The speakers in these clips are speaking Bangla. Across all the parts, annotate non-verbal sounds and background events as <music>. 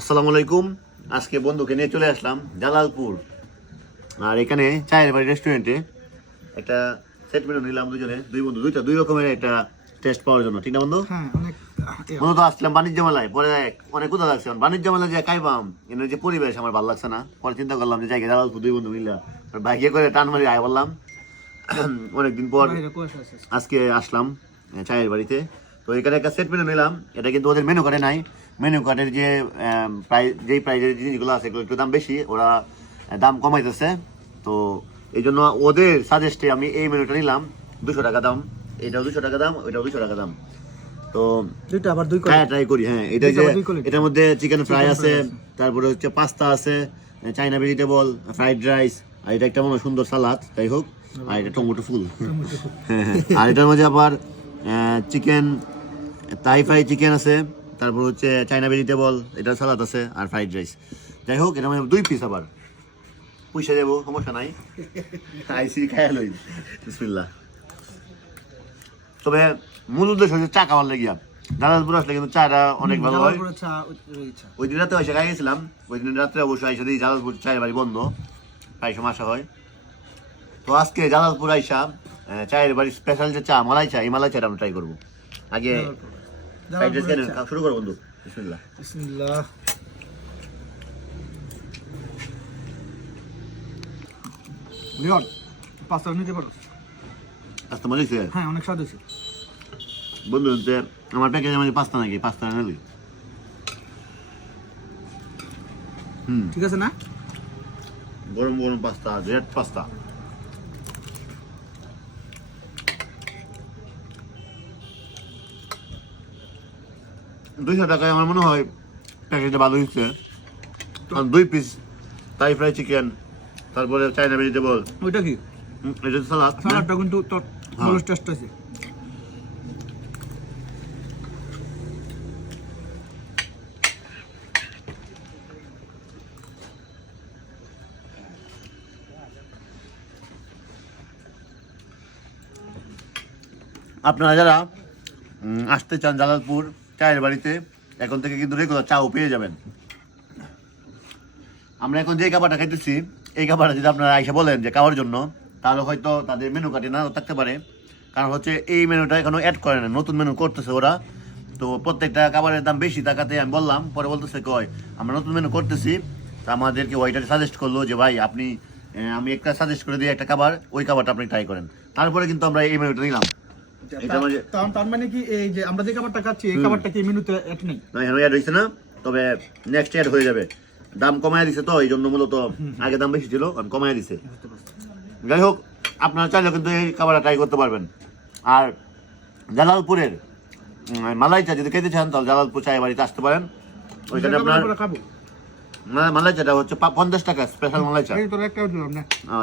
আসসালামু আলাইকুম। আজকে বন্ধুকে নিয়ে চলে আসলাম জালালপুর। আর এখানে চায়ের বাড়ি রেস্টুরেন্টে একটা সেট মেনু নিলাম দুজনে দুই বন্ধু দুইটা দুই রকমের একটা টেস্ট পাওয়ার জন্য। ঠিক না বন্ধু? অনেক মূলত আসলাম বাণিজ্য মেলায়। পরে অনেক কোথা লাগছে বাণিজ্য মেলায় যে খাইবাম এর যে পরিবেশ আমার ভালো লাগছে না। পরে চিন্তা করলাম যে জায়গায় জালালপুর দুই বন্ধু মিললাম বাইকে করে টান মারি আয় বললাম। <clears throat> অনেকদিন পর। আজকে আসলাম চায়ের বাড়িতে। তো এখানে একটা সেট মেনু নিলাম। এটা কিন্তু ওদের মেনু কার্ডে নাই। মেনু কার্ডের যে প্রাইস যেই প্রাইজের জিনিসগুলো আছে এগুলো একটু দাম বেশি ওরা দাম কমাইতেছে। তো এই জন্য ওদের সাজেস্টে আমি এই মেনুটা নিলাম দুশো টাকা দাম। এটাও দুশো টাকা দাম ওইটাও দুশো টাকা দাম। তো দুইটা আবার দুই হ্যাঁ ট্রাই করি হ্যাঁ। এটা যে। এটার মধ্যে চিকেন ফ্রাই আছে তারপরে হচ্ছে পাস্তা আছে চাইনা ভেজিটেবল ফ্রাইড রাইস আর এটা একটা মনে সুন্দর সালাদ যাই হোক। আর এটা টমেটো ফুল। হ্যাঁ, হ্যাঁ। আর এটার মধ্যে আবার চিকেন তাই ফ্রাই চিকেন আছে। তারপর হচ্ছে চাইনা ভেজিটেবল এটা সালাদ আছে আর ফ্রাইড রাইস যাই হোক এটা মধ্যে দুই পিস আবার। পয়সা দেবো সমস্যা নাই। আইসি খাইয়া লই। বিসমিল্লাহ। তবে মূল উদ্দেশ্য হচ্ছে চা খাওয়ার লেগিয়া। দাদালপুর আসলে কিন্তু চাটা অনেক ভালো হয়। ওই দিন রাতে এসে খাই গেছিলাম ওই দিন রাত্রে অবশ্যই আইসা দিই জালালপুর চায়ের বাড়ি বন্ধ। প্রায় সময় আসা হয়। তো আজকে জালালপুর আইসা চায়ের বাড়ি স্পেশাল যে চা মালাই চা এই মালাই চাটা আমরা ট্রাই করব। আগে শুরু করো বন্ধু বিসমিল্লাহ বিসমিল্লাহ। লিওন, পাঁচটা নিতে পারো আস্তে মজা হয়েছে হ্যাঁ অনেক স্বাদ হয়েছে বন্ধু আমার প্যাকেজে মানে পাস্তা নাকি পাস্তা নাকি হুম ঠিক আছে না গরম গরম পাস্তা রেড পাস্তা দুইশো টাকায় আমার মনে হয় প্যাকেজটা ভালো হচ্ছে কারণ দুই পিস তাই ফ্রাই চিকেন তারপরে চাইনা ভেজিটেবল ওইটা কি? এটা সালাদ সালাডটা কিন্তু তোর হ্যাঁ। টেস্ট আছে। আপনারা যারা আসতে চান জালালপুর চায়ের বাড়িতে, এখন থেকে কিন্তু রেগুলার চাও পেয়ে যাবেন। আমরা এখন যে খাবারটা খাইতেছি, এই খাবারটা যদি আপনারা আইসা বলেন যে খাওয়ার জন্য, তাহলে হয়তো তাদের মেনু কার্ডে না থাকতে পারে। কারণ হচ্ছে এই মেনুটা এখনও অ্যাড করে না নতুন মেনু করতেছে ওরা। তো প্রত্যেকটা খাবারের দাম বেশি টাকাতে আমি বললাম, পরে বলতেছে কয়, আমরা নতুন মেনু করতেছি। তা আমাদেরকে ওইটা সাজেস্ট করল যে, ভাই, আপনি আমি একটা সাজেস্ট করে দিই একটা খাবার, ওই খাবারটা আপনি ট্রাই করেন। তারপরে কিন্তু আমরা এই মেনুটা নিলাম। তার- মানে কি এই যে আমরা যে খাবারটা খাচ্ছি এই খাবারটা কি মেনুতে এক নেই? না এখন অ্যাড হয়েছে না তবে নেক্সট অ্যাড হয়ে যাবে। দাম কমায় দিছে তো এই জন্য মূলত আগে দাম বেশি ছিল এখন কমায় দিছে। যাই হোক আপনারা চাইলে কিন্তু এই খাবারটা ট্রাই করতে পারবেন। আর জালালপুরের মালাই চা যদি খেতে চান তাহলে জালালপুর চায়ের বাড়িতে আসতে পারেন। ওইখানে আপনার মালাই চাটা হচ্ছে পঞ্চাশ টাকা স্পেশাল মালাই চা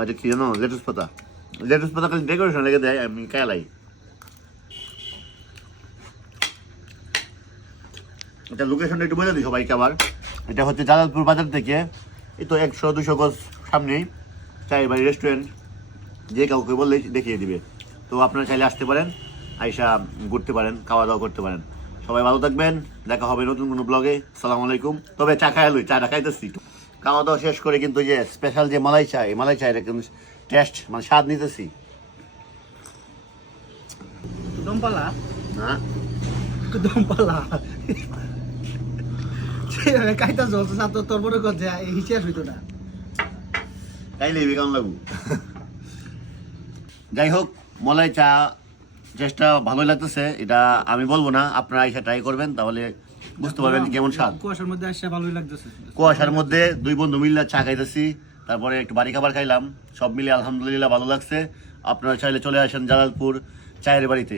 এটা কি জানো? লেটুস পাতা। লেটুস পাতা খালি ডেকোরেশন লেগে দেয় আমি খেয়ালাই এটা লোকেশনটা একটু বলে দিই সবাইকে আবার। এটা হচ্ছে জালালপুর বাজার থেকে। এই তো একশো দুশো গজ সামনেই চায়ের বাড়ি রেস্টুরেন্ট যে কাউকে বললেই দেখিয়ে দিবে। তো আপনারা চাইলে আসতে পারেন আইসা ঘুরতে পারেন খাওয়া দাওয়া করতে পারেন। সবাই ভালো থাকবেন দেখা হবে নতুন কোনো ব্লগে সালাম আলাইকুম। তবে চা খাই লই চাটা খাইতেছি খাওয়া দাওয়া শেষ করে কিন্তু যে স্পেশাল যে মালাই চা এই মালাই চায়ের কিন্তু টেস্ট মানে স্বাদ নিতেছি। দমপালা? না কাইতা জলছে তোর মনে কর যে হিসেব হইতো না। কেমন লাগু যাই হোক মলাই চা চেষ্টা ভালোই লাগতেছে এটা আমি বলব না আপনারা এসে ট্রাই করবেন তাহলে বুঝতে পারবেন কেমন স্বাদ। কুয়াশার মধ্যে আসছে ভালোই লাগতেছে। কুয়াশার মধ্যে দুই বন্ধু মিললে চা খাইতেছি তারপরে একটু বাড়ি খাবার খাইলাম সব মিলে আলহামদুলিল্লাহ ভালো লাগছে। আপনারা চাইলে চলে আসেন জালালপুর চায়ের বাড়িতে।